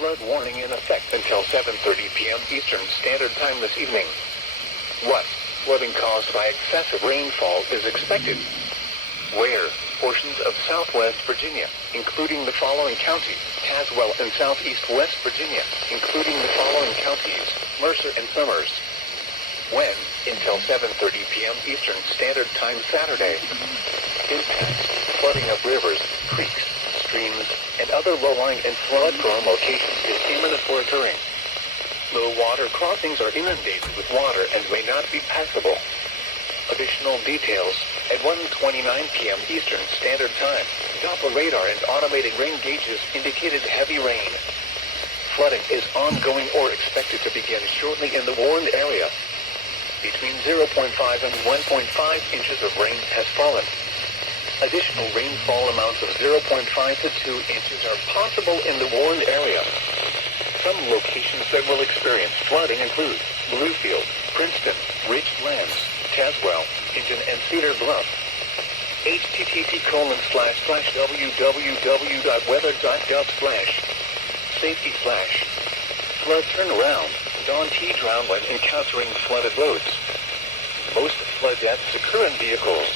Flood warning in effect until 7:30 p.m. Eastern Standard Time this evening. What? Flooding caused by excessive rainfall is expected. Where? Portions of southwest Virginia, including the following counties: Tazewell and southeast West Virginia, including the following counties: Mercer and Summers. When? Until 7:30 p.m. Eastern Standard Time Saturday. Impact: flooding of rivers, creeks, streams, and other low-lying and flood-prone locations is imminent or occurring. Low water crossings are inundated with water and may not be passable. Additional details: at 1:29 p.m. Eastern Standard Time, Doppler radar and automated rain gauges indicated heavy rain. Flooding is ongoing or expected to begin shortly in the warned area. Between 0.5 and 1.5 inches of rain has fallen. Additional rainfall amounts of 0.5 to 2 inches are possible in the warned area. Some locations that will experience flooding include Bluefield, Princeton, Ridgelands, Tazewell, Hinton, and Cedar Bluff. http://www.weather.gov/safety/ flood turnaround, Dawn T drown when encountering flooded roads. Most flood deaths occur in vehicles.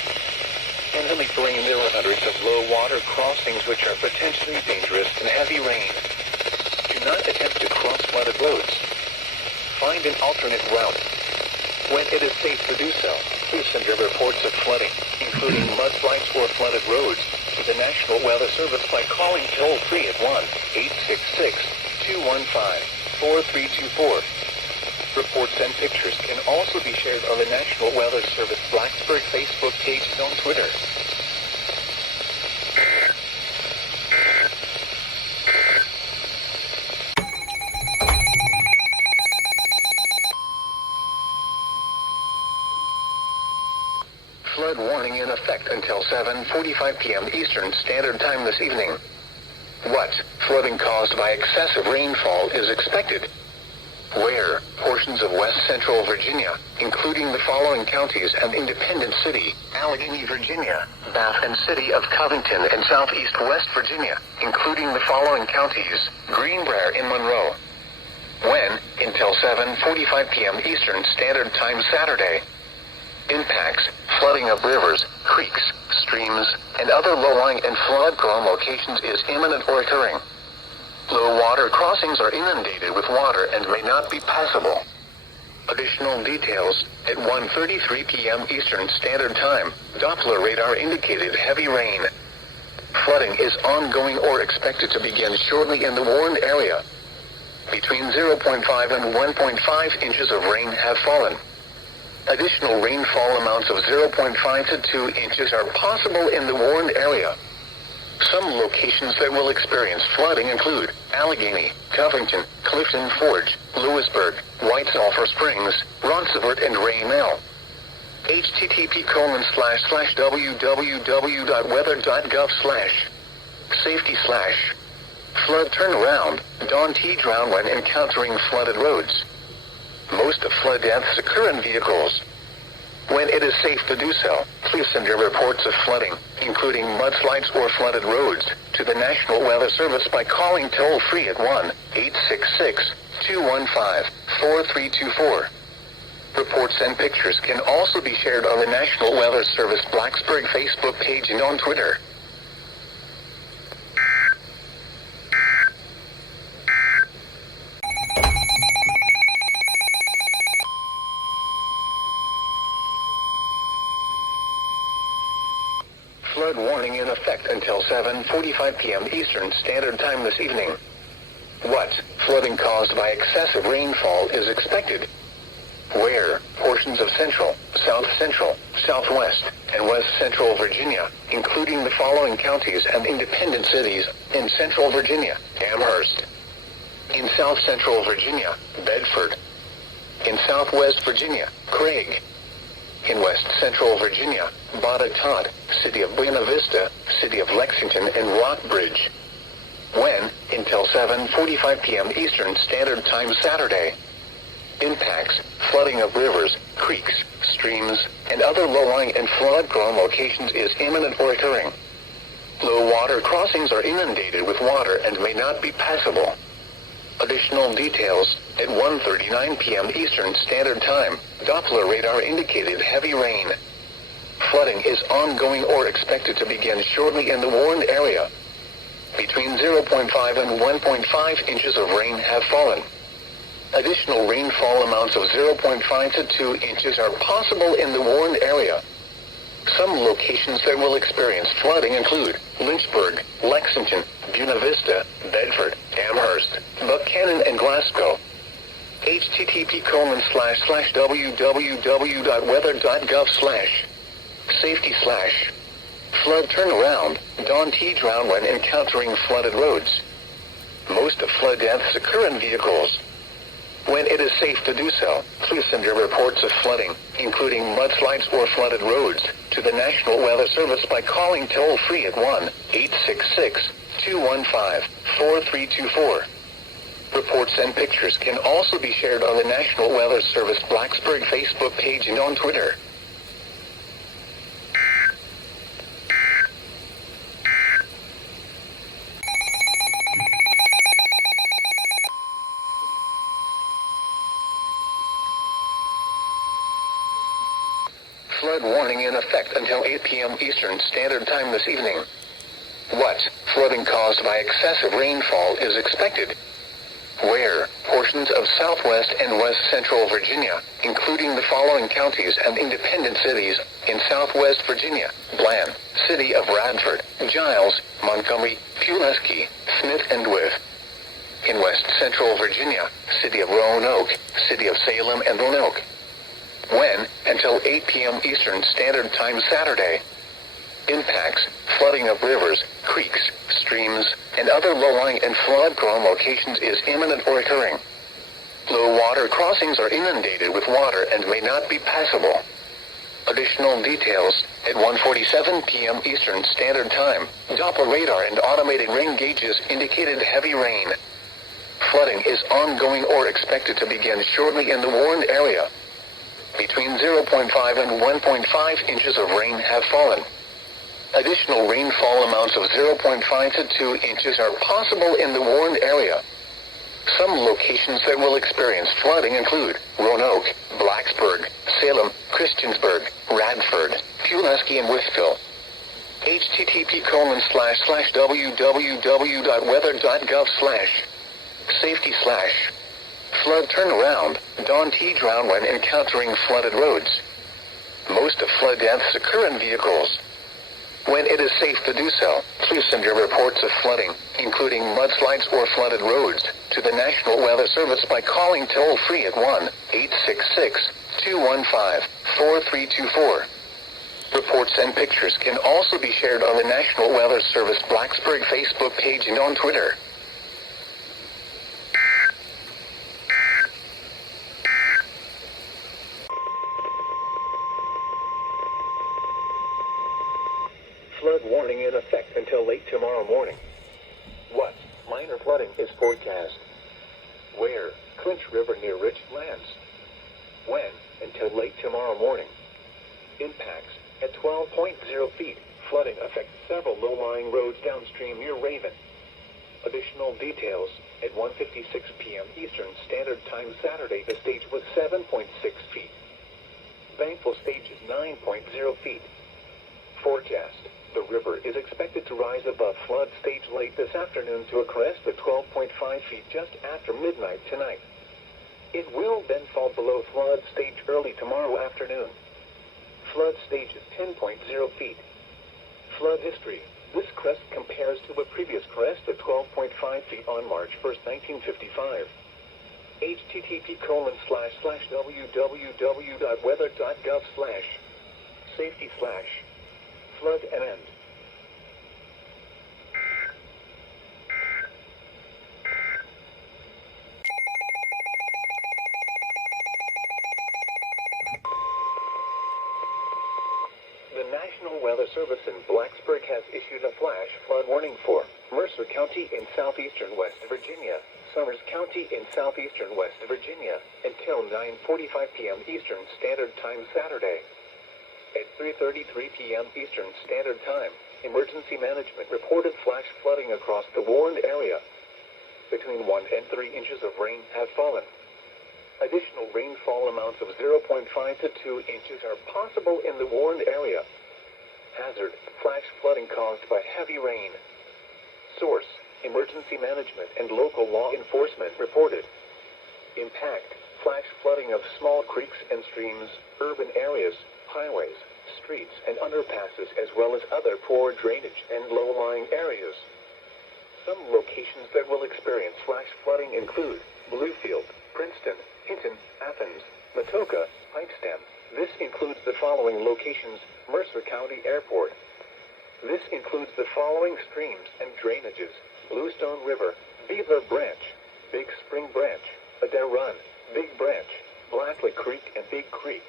And referring there are hundreds of low water crossings which are potentially dangerous in heavy rain. Do not attempt to cross flooded roads. Find an alternate route. When it is safe to do so, please send your reports of flooding, including mudslides or flooded roads, to the National Weather Service by calling toll-free at 1-866-215-4324. Reports and pictures can also be shared on the National Weather Service Blacksburg Facebook page and on Twitter. Flood warning in effect until 7:45 p.m. Eastern Standard Time this evening. What? Flooding caused by excessive rainfall is expected. Where? Portions of West Central Virginia, including the following counties and Independence City, Allegheny, Virginia, Bath and City of Covington, and Southeast West Virginia, including the following counties: Greenbrier and Monroe. When? Until 7:45 p.m. Eastern Standard Time Saturday. Impacts: flooding of rivers, creeks, streams, and other low-lying and flood-prone locations is imminent or occurring. Low water crossings are inundated with water and may not be passable. Additional details: at 1:33 p.m. Eastern Standard Time, Doppler radar indicated heavy rain. Flooding is ongoing or expected to begin shortly in the warned area. Between 0.5 and 1.5 inches of rain have fallen. Additional rainfall amounts of 0.5 to 2 inches are possible in the warned area. Some locations that will experience flooding include Allegheny, Covington, Clifton Forge, Lewisburg, White Sulphur Springs, Ronceverte, and Raymell. http://www.weather.gov/safety/ flood turnaround, Dawn T drown when encountering flooded roads. Most flood deaths occur in vehicles. When it is safe to do so, please send your reports of flooding, including mudslides or flooded roads, to the National Weather Service by calling toll-free at 1-866-215-4324. Reports and pictures can also be shared on the National Weather Service Blacksburg Facebook page and on Twitter. Flood warning in effect until 7:45 p.m. Eastern Standard Time this evening. What? Flooding caused by excessive rainfall is expected. Where? Portions of Central, South Central, Southwest, and West Central Virginia, including the following counties and independent cities: in Central Virginia, Amherst; in South Central Virginia, Bedford; in Southwest Virginia, Craig; in West Central Virginia, Botetourt, City of Buena Vista, City of Lexington, and Rockbridge. When? Until 7:45 p.m. Eastern Standard Time Saturday. Impacts: flooding of rivers, creeks, streams, and other low-lying and flood-prone locations is imminent or occurring. Low water crossings are inundated with water and may not be passable. Additional details, at 1:39 p.m. Eastern Standard Time, Doppler radar indicated heavy rain. Flooding is ongoing or expected to begin shortly in the warned area. Between 0.5 and 1.5 inches of rain have fallen. Additional rainfall amounts of 0.5 to 2 inches are possible in the warned area. Some locations that will experience flooding include Lynchburg, Lexington, Buena Vista, Bedford, Amherst, Buchanan, and Glasgow. http://www.weather.gov/safety/ flood turnaround, don't drown when encountering flooded roads. Most of flood deaths occur in vehicles. When it is safe to do so, please send your reports of flooding, including mudslides or flooded roads, to the National Weather Service by calling toll-free at 1-866-215-4324. Reports and pictures can also be shared on the National Weather Service Blacksburg Facebook page and on Twitter. Flood warning in effect until 8 p.m. Eastern Standard Time this evening. What flooding caused by excessive rainfall is expected? Where portions of southwest and west central Virginia, including the following counties and independent cities in southwest Virginia: Bland, City of Radford, Giles, Montgomery, Pulaski, Smith, and Wythe. In west central Virginia, City of Roanoke, City of Salem, and Roanoke. When until 8 p.m. Eastern Standard Time Saturday. Impacts: flooding of rivers, creeks, streams, and other low-lying and flood-prone locations is imminent or occurring. Low water crossings are inundated with water and may not be passable. Additional details, at 1:47 p.m. Eastern Standard Time, Doppler radar and automated rain gauges indicated heavy rain. Flooding is ongoing or expected to begin shortly in the warned area. Between 0.5 and 1.5 inches of rain have fallen. Additional rainfall amounts of 0.5 to 2 inches are possible in the warned area. Some locations that will experience flooding include Roanoke, Blacksburg, Salem, Christiansburg, Radford, Pulaski, and Wytheville. http://www.weather.gov/safety/ flood turnaround, don't drown when encountering flooded roads. Most of flood deaths occur in vehicles. When it is safe to do so, please send your reports of flooding, including mudslides or flooded roads, to the National Weather Service by calling toll-free at 1-866-215-4324. Reports and pictures can also be shared on the National Weather Service Blacksburg Facebook page and on Twitter. Flood warning in effect until late tomorrow morning. What minor flooding is forecast? Where? Clinch River near Rich Lands. When? Until late tomorrow morning. Impacts: at 12.0 feet, flooding affects several low-lying roads downstream near Raven. Additional details: at 1:56 p.m. Eastern Standard Time Saturday, the stage was 7.6 feet. Bankwell stage is 9.0 feet. Forecast: the river is expected to rise above flood stage late this afternoon to a crest of 12.5 feet just after midnight tonight. It will then fall below flood stage early tomorrow afternoon. Flood stage is 10.0 feet. Flood history: this crest compares to a previous crest of 12.5 feet on March 1st, 1955. http://www.weather.gov/safety/ flood and end. The National Weather Service in Blacksburg has issued a flash flood warning for Mercer County in southeastern West Virginia, Summers County in southeastern West Virginia, until 9:45 p.m. Eastern Standard Time Saturday. At 3:33 p.m. Eastern Standard Time, Emergency Management reported flash flooding across the warned area. Between 1 and 3 inches of rain have fallen. Additional rainfall amounts of 0.5 to 2 inches are possible in the warned area. Hazard, flash flooding caused by heavy rain. Source, emergency management and local law enforcement reported. Impact, flash flooding of small creeks and streams, urban areas, highways, streets and underpasses, as well as other poor drainage and low-lying areas. Some locations that will experience flash flooding include Bluefield, Princeton, Hinton, Athens, Matoka, Pipestem. This includes the following locations: Mercer County Airport. This includes the following streams and drainages: Bluestone River, Beaver Branch, Big Spring Branch, Adair Run, Big Branch, Blackley Creek and Big Creek.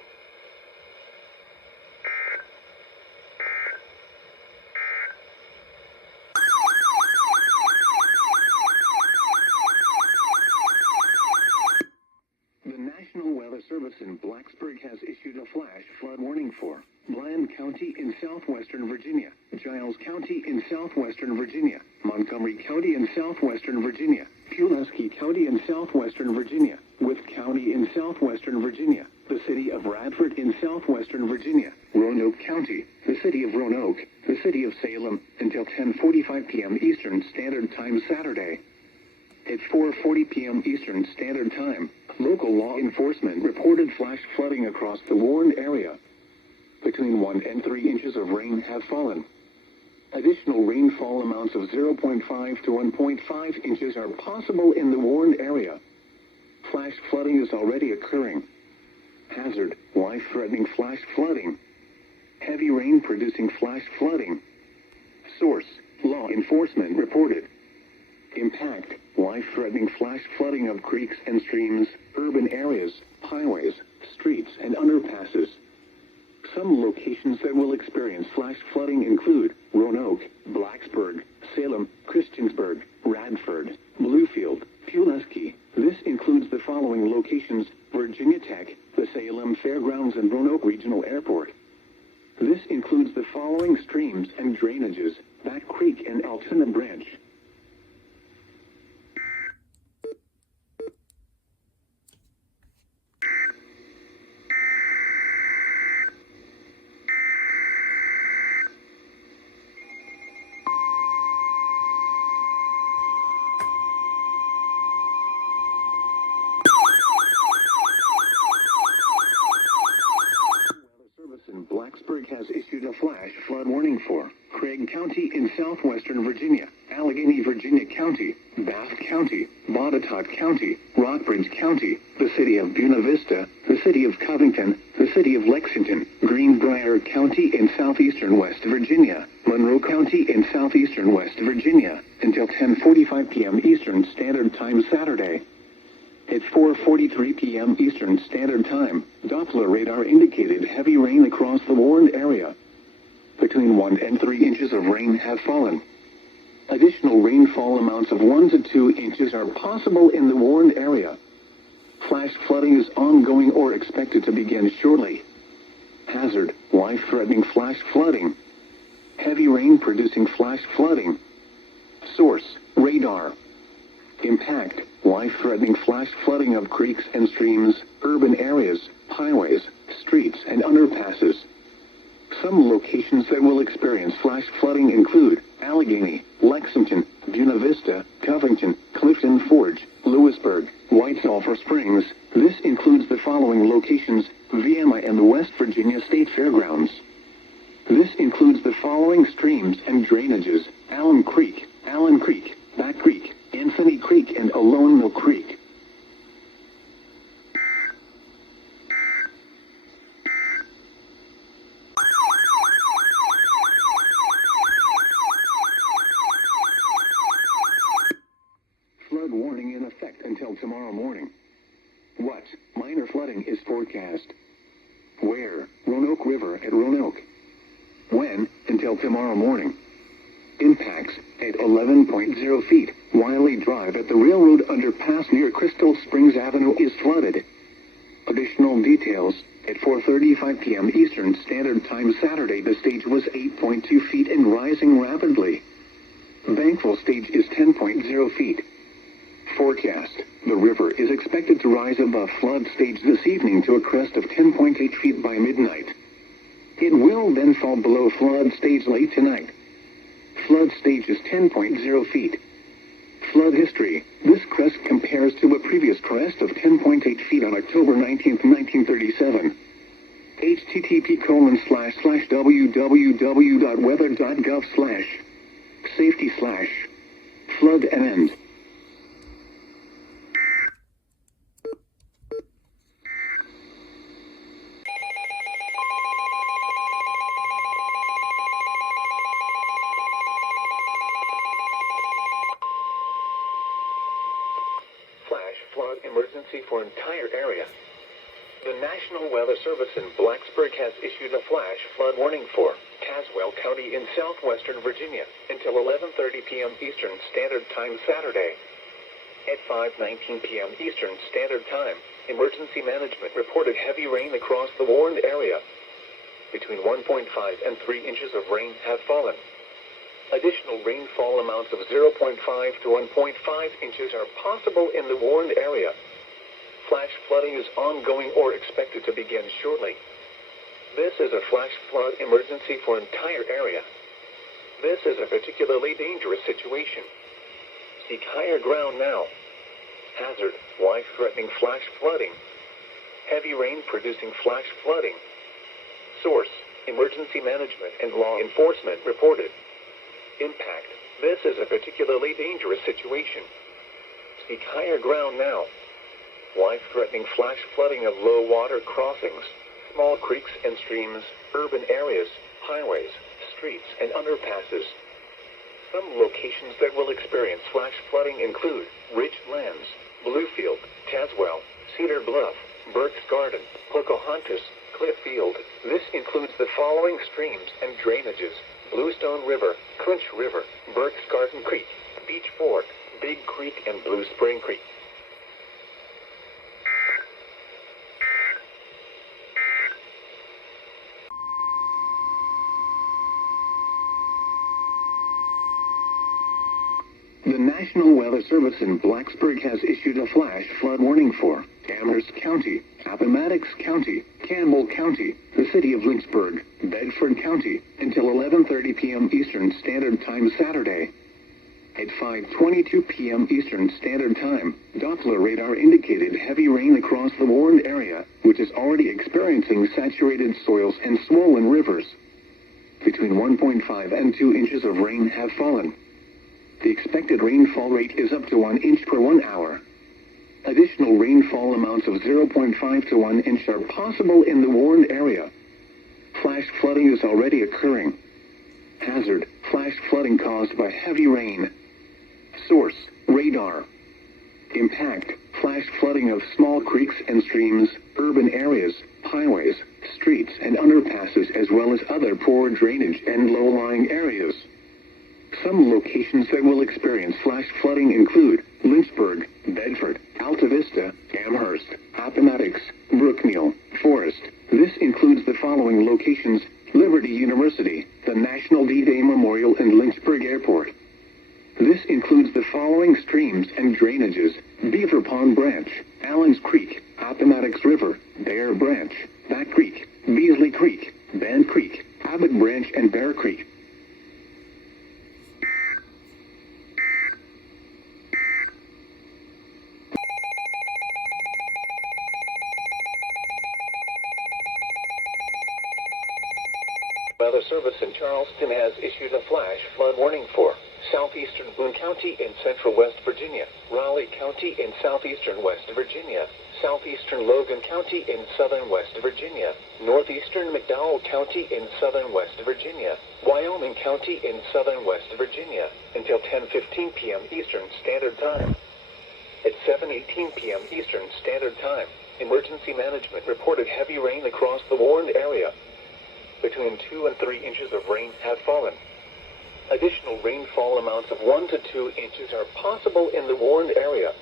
The National Weather Service in Blacksburg has issued a flash flood warning for Bland County in southwestern Virginia, Giles County in southwestern Virginia, Montgomery County in southwestern Virginia, Pulaski County in southwestern Virginia, Wythe County in southwestern Virginia, the city of Radford in southwestern Virginia, Roanoke County, the city of Roanoke, the city of Salem, until 10:45 p.m. Eastern Standard Time Saturday. At 4:40 p.m. Eastern Standard Time, local law enforcement reported flash flooding across the warned area. Between 1 and 3 inches of rain have fallen. Additional rainfall amounts of 0.5 to 1.5 inches are possible in the warned area. Flash flooding is already occurring. Hazard, life-threatening flash flooding. Heavy rain producing flash flooding. Source, law enforcement reported. Impact, life-threatening flash flooding of creeks and streams, urban areas, highways, streets, and underpasses. Some locations that will experience flash flooding include Roanoke, Blacksburg, Salem, Christiansburg, Radford, Bluefield, Pulaski. This includes the following locations: Virginia Tech, the Salem Fairgrounds and Roanoke Regional Airport. This includes the following streams and drainages: Back Creek and Altoona Branch. Blacksburg has issued a flash flood warning for Craig County in southwestern Virginia, Allegheny, Virginia County, Bath County, Botetourt County, Rockbridge County, the city of Buena Vista, the city of Covington, the city of Lexington, Greenbrier County in southeastern West Virginia, Monroe County in southeastern West Virginia, until 10:45 p.m. Eastern Standard Time Saturday. At 4:43 p.m. Eastern Standard Time, Doppler radar indicated heavy rain across the warned area. Between 1 and 3 inches of rain have fallen. Additional rainfall amounts of 1 to 2 inches are possible in the warned area. Flash flooding is ongoing or expected to begin shortly. Hazard, life-threatening flash flooding. Heavy rain producing flash flooding. Source, radar. Impact, life-threatening flash flooding of creeks and streams, urban areas, highways, streets, and underpasses. Some locations that will experience flash flooding include Allegheny, Lexington, Buena Vista, Covington, Clifton Forge, Lewisburg, White Sulphur Springs. This includes the following locations: Vienna and the West Virginia State Fairgrounds. This includes the following streams and drainages: Allen Creek, Back Creek, Anthony Creek, and Alone Mill Creek. Flood warning in effect until tomorrow morning. What? Minor flooding is forecast. Where? Roanoke River at Roanoke. When? Until tomorrow morning. Impacts at 11.0 feet. Wiley Drive at the railroad underpass near Crystal Springs Avenue is flooded. Additional details: at 4:35 p.m. Eastern Standard Time Saturday, the stage was 8.2 feet and rising rapidly. Bankville stage is 10.0 feet. Forecast. The river is expected to rise above flood stage this evening to a crest of 10.8 feet by midnight. It will then fall below flood stage late tonight. Flood stage is 10.0 feet. Flood history. This crest compares to a previous crest of 10.8 feet on October 19, 1937. http://www.weather.gov/safety/flood-and-end. Flash flood emergency for entire area. The National Weather Service in Blacksburg has issued a flash flood warning for Caswell County in southwestern Virginia until 11:30 p.m. Eastern Standard Time Saturday. At 5:19 p.m. Eastern Standard Time, Emergency Management reported heavy rain across the warned area. Between 1.5 and 3 inches of rain have fallen. Additional rainfall amounts of 0.5 to 1.5 inches are possible in the warned area. Flash flooding is ongoing or expected to begin shortly. This is a flash flood emergency for entire area. This is a particularly dangerous situation. Seek higher ground now. Hazard, life-threatening flash flooding. Heavy rain producing flash flooding. Source, Emergency Management and Law Enforcement reported. Impact, this is a particularly dangerous situation. Seek higher ground now. Life-threatening flash flooding of low water crossings, small creeks and streams, urban areas, highways, streets, and underpasses. Some locations that will experience flash flooding include Ridgelands, Bluefield, Tazewell, Cedar Bluff, Burke's Garden, Pocahontas, Clifffield. This includes the following streams and drainages: Bluestone River, Clinch River, Burke's Garden Creek, Beach Fork, Big Creek, and Blue Spring Creek. The National Weather Service in Blacksburg has issued a flash flood warning for Amherst County, Appomattox County, Campbell County, the city of Lynchburg, Bedford County, until 11:30 p.m. Eastern Standard Time Saturday. At 5:22 p.m. Eastern Standard Time, Doppler radar indicated heavy rain across the warned area, which is already experiencing saturated soils and swollen rivers. Between 1.5 and 2 inches of rain have fallen. The expected rainfall rate is up to 1 inch per 1 hour. Additional rainfall amounts of 0.5 to 1 inch are possible in the warned area. Flash flooding is already occurring. Hazard, flash flooding caused by heavy rain. Source, radar. Impact, flash flooding of small creeks and streams, urban areas, highways, streets, and underpasses, as well as other poor drainage and low-lying areas. Some locations that will experience flash flooding include Lynchburg, Bedford, Alta Vista, Amherst, Appomattox, Brookneal, Forest. This includes the following locations: Liberty University, the National D-Day Memorial, and Lynchburg Airport. This includes the following streams and drainages: Beaver Pond Branch, Allen's Creek, Appomattox River, Bear Branch, Back Creek, Beasley Creek, Band Creek, Abbott Branch, and Bear Creek. Weather Service in Charleston has issued a flash flood warning for southeastern Boone County in central West Virginia, Raleigh County in southeastern West Virginia, southeastern Logan County in southern West Virginia, northeastern McDowell County in southern West Virginia, Wyoming County in southern West Virginia, until 10:15 p.m. Eastern Standard Time. At 7:18 p.m. Eastern Standard Time, Emergency Management reported heavy rain across the warned area. Between 2 and 3 inches of rain have fallen. Additional rainfall amounts of 1 to 2 inches are possible in the warned area.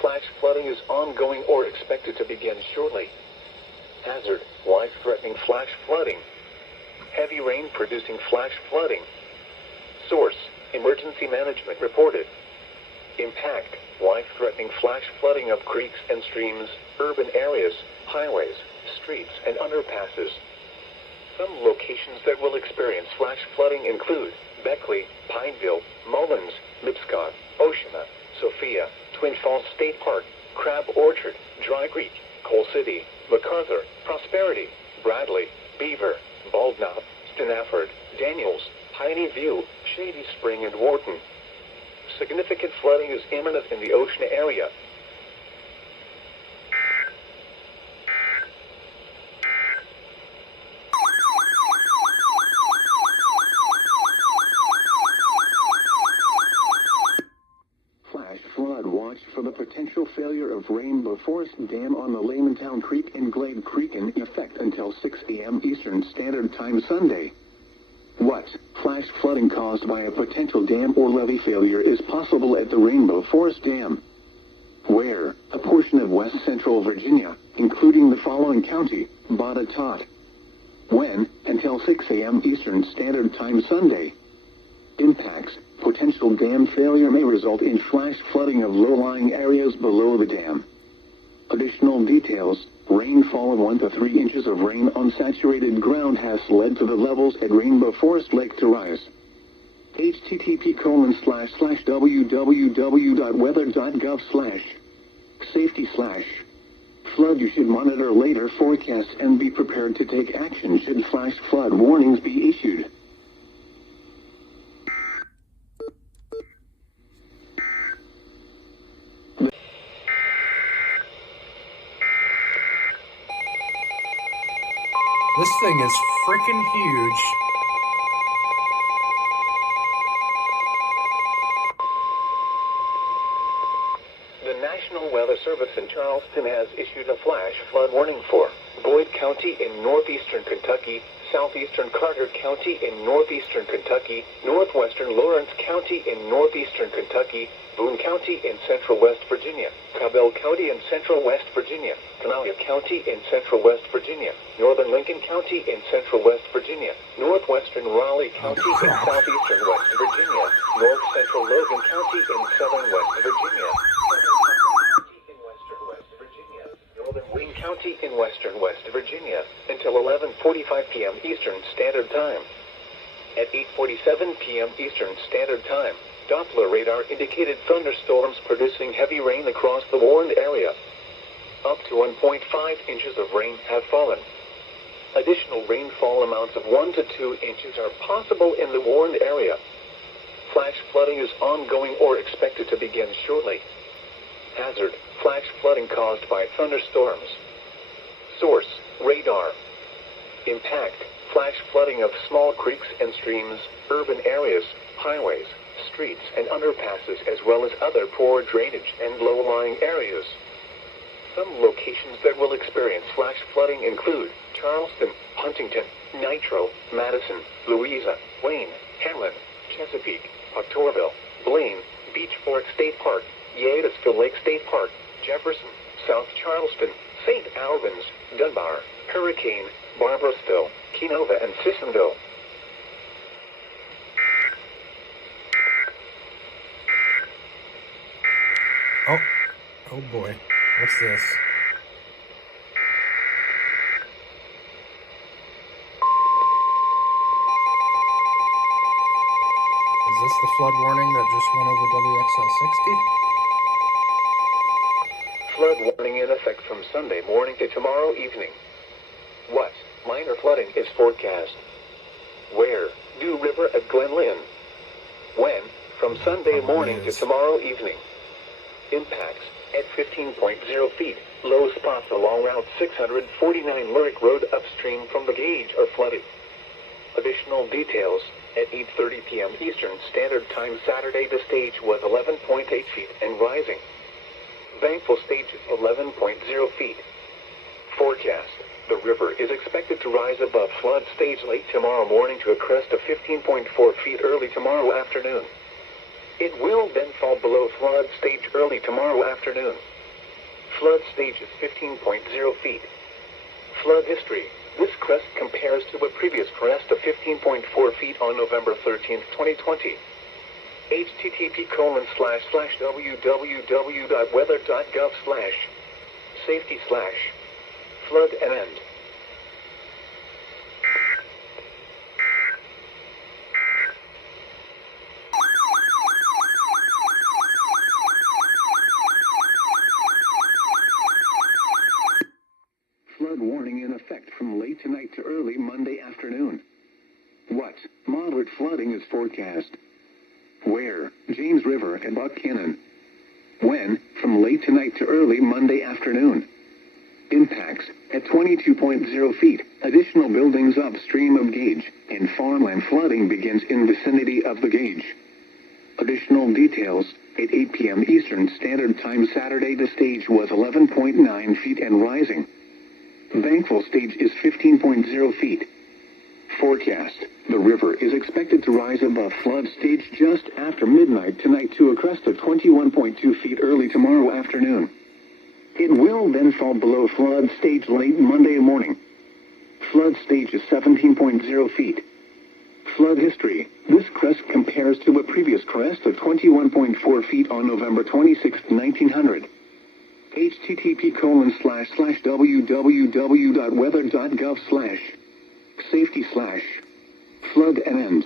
Flash flooding is ongoing or expected to begin shortly. Hazard, life-threatening flash flooding. Heavy rain producing flash flooding. Source, Emergency Management reported. Impact, life-threatening flash flooding of creeks and streams, urban areas, highways, streets, and underpasses. Some locations that will experience flash flooding include Beckley, Pineville, Mullins, Lipscott, Oceana, Sophia, Twin Falls State Park, Crab Orchard, Dry Creek, Coal City, MacArthur, Prosperity, Bradley, Beaver, Bald Knob, Stratford, Daniels, Piney View, Shady Spring, and Wharton. Significant flooding is imminent in the Ocean area. Flash flood watch for the potential failure of Rainbow Forest Dam on the Laymantown Creek and Glade Creek in effect until 6 a.m. Eastern Standard Time Sunday. What flash flooding caused by a potential dam or levee failure is possible at the Rainbow Forest Dam? Where? A portion of west central Virginia, including the following county, Botetourt. When? Until 6 a.m. Eastern Standard Time Sunday. Impacts. Potential dam failure may result in flash flooding of low-lying areas below the dam. Additional details. Rainfall of 1 to 3 inches of rain on saturated ground has led to the levels at Rainbow Forest Lake to rise. http://www.weather.gov/safety/ flood. You should monitor later forecasts and be prepared to take action should flash flood warnings be issued. This thing is freaking huge. The National Weather Service in Charleston has issued a flash flood warning for Boyd County in northeastern Kentucky, southeastern Carter County in northeastern Kentucky, northwestern Lawrence County in northeastern Kentucky, Boone County in central West Virginia, Cabell County in central West Virginia, Kanawha County in central West Virginia, northern Lincoln County in central West Virginia, northwestern Raleigh County in southeastern West Virginia, north central Logan County in southern West Virginia, northern Wayne County in western West Virginia, until 11:45 p.m. Eastern Standard Time. At 8:47 p.m. Eastern Standard Time, Doppler radar indicated thunderstorms producing heavy rain across the warned area. Up to 1.5 inches of rain have fallen. Additional rainfall amounts of 1 to 2 inches are possible in the warned area. Flash flooding is ongoing or expected to begin shortly. Hazard: flash flooding caused by thunderstorms. Source: radar. Impact: flash flooding of small creeks and streams, urban areas, highways, streets, and underpasses, as well as other poor drainage and low-lying areas. Some locations that will experience flash flooding include Charleston, Huntington, Nitro, Madison, Louisa, Wayne, Hamlin, Chesapeake, Octorville, Blaine, Beach Fork State Park, Yadesville Lake State Park, Jefferson, South Charleston, St. Albans, Dunbar, Hurricane, Barboursville, Kenova, and Sissonville. Oh boy. What's this? Is this the flood warning that just went over WXL 60? Flood warning in effect from Sunday morning to tomorrow evening. What minor flooding is forecast? Where? Dew River at Glen Lynn. When? From Sunday morning to tomorrow evening. Impacts: at 15.0 feet, low spots along Route 649 Lyric Road upstream from the gauge are flooded. Additional details: at 8:30 p.m. Eastern Standard Time Saturday, the stage was 11.8 feet and rising. Bankful stage is 11.0 feet. Forecast: the river is expected to rise above flood stage late tomorrow morning to a crest of 15.4 feet early tomorrow afternoon. It will then fall below flood stage early tomorrow afternoon. Flood stage is 15.0 feet. Flood history: this crest compares to a previous crest of 15.4 feet on November 13, 2020. http://www.weather.gov/safety/flood and end. Flood warning in effect from late tonight to early Monday afternoon. What? Moderate flooding is forecast. Where? James River and Buchanan. When? From late tonight to early Monday afternoon. Impacts at 22.0 feet. Additional buildings upstream of gauge, and farmland flooding begins in vicinity of the gauge. Additional details at 8 p.m. Eastern Standard Time Saturday. The stage was 11.9 feet and rising. Bankful stage is 15.0 feet. Forecast. The river is expected to rise above flood stage just after midnight tonight to a crest of 21.2 feet early tomorrow afternoon. It will then fall below flood stage late Monday morning. Flood stage is 17.0 feet. Flood history. This crest compares to a previous crest of 21.4 feet on November 26, 1900. http://www.weather.gov/safety/flood and end.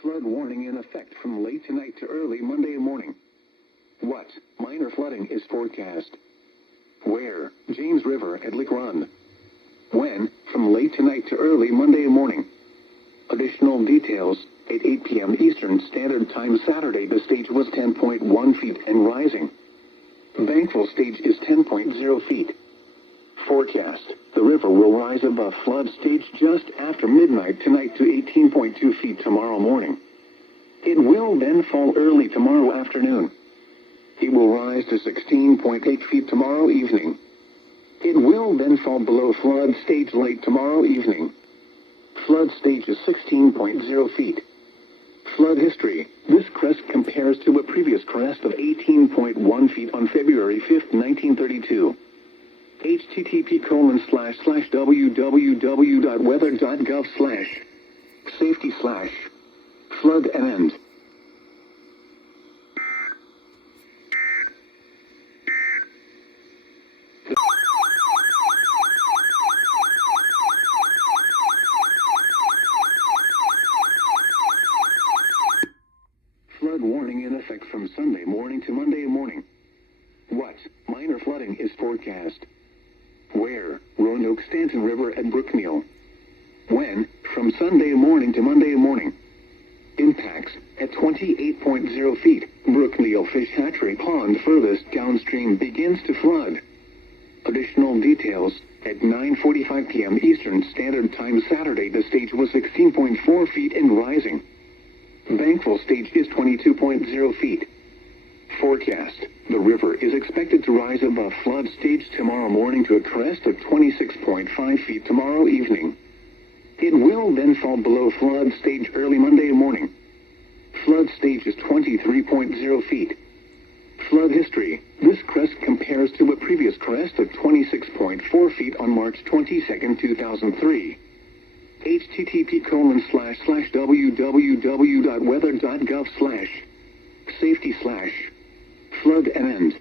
Flood warning in effect from late tonight to early Monday morning. What? Minor flooding is forecast. Where? James River at Lick Run. When? From late tonight to early Monday morning. Additional details at 8 p.m. Eastern Standard Time Saturday. The stage was 10.1 feet and rising. Bankful stage is 10.0 feet. Forecast. The river will rise above flood stage just after midnight tonight to 18.2 feet tomorrow morning. It will then fall early tomorrow afternoon. It will rise to 16.8 feet tomorrow evening. It will then fall below flood stage late tomorrow evening. Flood stage is 16.0 feet. Flood history. This crest compares to a previous crest of 18.1 feet on February 5, 1932. http://www.weather.gov/safety/flood and end. Flood warning in effect from Sunday morning to Monday morning. What? Minor flooding is forecast. Where? Roanoke Stanton River at Brookneal. When? From Sunday morning to Monday morning. Impacts at 28.0 feet. Brookneal Fish Hatchery Pond furthest downstream begins to flood. Additional details at 9:45 p.m. Eastern Standard Time Saturday. The stage was 16.4 feet and rising. Bankful stage is 22.0 feet. Forecast. The river is expected to rise above flood stage tomorrow morning to a crest of 26.5 feet tomorrow evening. It will then fall below flood stage early Monday morning. Flood stage is 23.0 feet. Flood history. This crest compares to a previous crest of 26.4 feet on March 22, 2003. http://www.weather.gov/safety/flood and end.